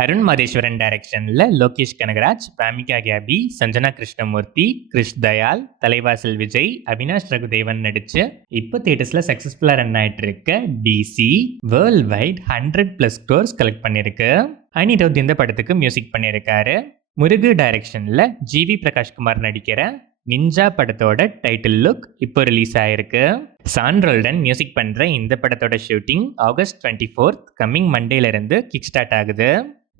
அருண் மாதேஸ்வரன் டைரக்ஷன்ல லோகேஷ் கனகராஜ், வாமிகா கேபி, சஞ்சனா கிருஷ்ணமூர்த்தி, கிறிஷ் தயால், தலைவாசல் விஜய், அவினாஷ் ரகுதேவன் நடிச்சு இப்போ தியேட்டர்ஸ்ல சக்சஸ்ஃபுல்லா ரன் ஆயிட்டு இருக்க DC world wide 100+ crores collect பண்ணிருக்கு. அனிருத் இந்த படத்துக்கு மியூசிக் பண்ணியிருக்காரு. முருகு டைரக்ஷன்ல ஜிவி பிரகாஷ்குமார் நடிக்கிற நிஞ்சா படத்தோட டைட்டில் லுக் இப்போ ரிலீஸ் ஆயிருக்கு. சாண்ட்ரோல்டன் மியூசிக் பண்ற இந்த படத்தோட ஷூட்டிங் ஆகஸ்ட் 24 கம்மிங் மண்டேல இருந்து கிக் ஸ்டார்ட் ஆகுது.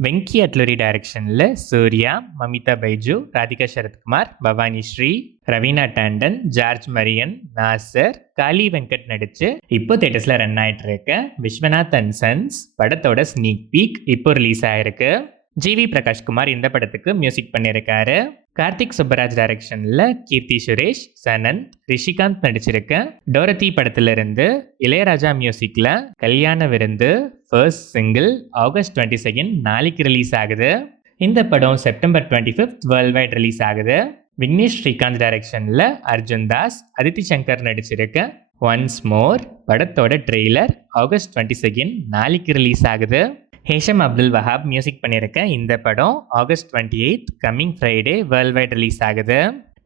வெங்கி அட்லூரி டைரக்ஷன்ல சூர்யா, மமிதா பைஜு, ராதிகா சரத்குமார், பவானி ஸ்ரீ, ரவீனா டாண்டன், ஜார்ஜ் மரியன், நாசர், காளி வெங்கட் நடிச்சு இப்போ தியேட்டர்ஸ்ல ரன் ஆயிட்டு இருக்க விஸ்வநாத் அண்ட் சன்ஸ் படத்தோட ஸ்னீக் பீக் இப்போ ரிலீஸ் ஆயிருக்கு. ஜிவி பிரகாஷ்குமார் இந்த படத்துக்கு மியூசிக் பண்ணியிருக்காரு. கார்த்திக் சுப்பராஜ் டைரக்ஷன்ல கீர்த்தி சுரேஷ், சனந்த், ரிஷிகாந்த் நடிச்சிருக்க டோரதி படத்துல இருந்து இளையராஜா மியூசிக்ல கல்யாண விருந்து ஃபர்ஸ்ட் சிங்கிள் ஆகஸ்ட் 22 நாளைக்கு ரிலீஸ் ஆகுது. இந்த படம் செப்டம்பர் 25 வேர்ல்ட் வைட் ரிலீஸ் ஆகுது. விக்னேஷ் ஸ்ரீகாந்த் டைரக்ஷன்ல அர்ஜுன் தாஸ், அதித்தி சங்கர் நடிச்சிருக்க ஒன்ஸ் மோர் படத்தோட ட்ரெய்லர் ஆகஸ்ட் 22 நாளைக்கு ரிலீஸ் ஆகுது. ஹேஷம் அப்துல் வஹாப் மியூசிக் பண்ணியிருக்க இந்த படம் August 28 coming Friday world wide release ஆகுது.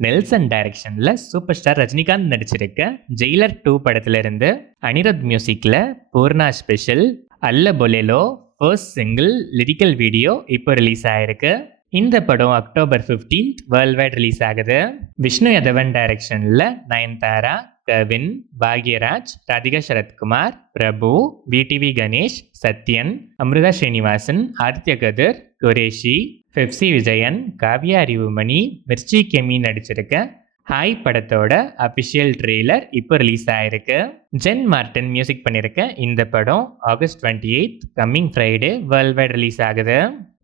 நெல்சன் டைரக்ஷன்ல சூப்பர் ஸ்டார் ரஜினிகாந்த் நடிச்சிருக்க ஜெயிலர் 2 படத்துல இருந்து அனிருத் மியூசிக்ல பூர்ணா ஸ்பெஷல் அல்ல பொலேலோ ஃபர்ஸ்ட் சிங்கிள் லிரிக்கல் வீடியோ இப்போ ரிலீஸ் ஆயிருக்கு. இந்த படம் அக்டோபர் 15 வேர்ல்ட் வைட் ரிலீஸ் ஆகுது. விஷ்ணு யதவன் டைரக்ஷன்ல நயன்தாரா, கவின், பாக்யராஜ், ராதிகா சரத்குமார், பிரபு, விடிவி கணேஷ், சத்யன், அமிர்தா ஸ்ரீனிவாசன், ஆதித்ய கதிர், குரேஷி, பெப்சி விஜயன், காவ்யா அறிவுமணி, மிர்ச்சி கெமி நடிச்சிருக்க ஹாய் படத்தோட அபிஷியல் ட்ரெய்லர் இப்போ ரிலீஸ் ஆயிருக்கு. ஜென் மார்டன் மியூசிக் பண்ணியிருக்க இந்த படம் August 28 coming Friday world wide release ஆகுது.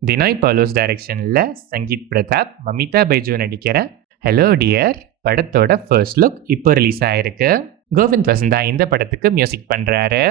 தினோய் பாலோஸ் டைரக்ஷன்ல சங்கீத் பிரதாப், மமிதா பைஜு நடிக்கிற ஹலோ டியர் படத்தோட ஃபர்ஸ்ட் லுக் இப்போ ரிலீஸ் ஆயிருக்கு. கோவிந்த் வசந்தா இந்த படத்துக்கு மியூசிக் பண்றாரு.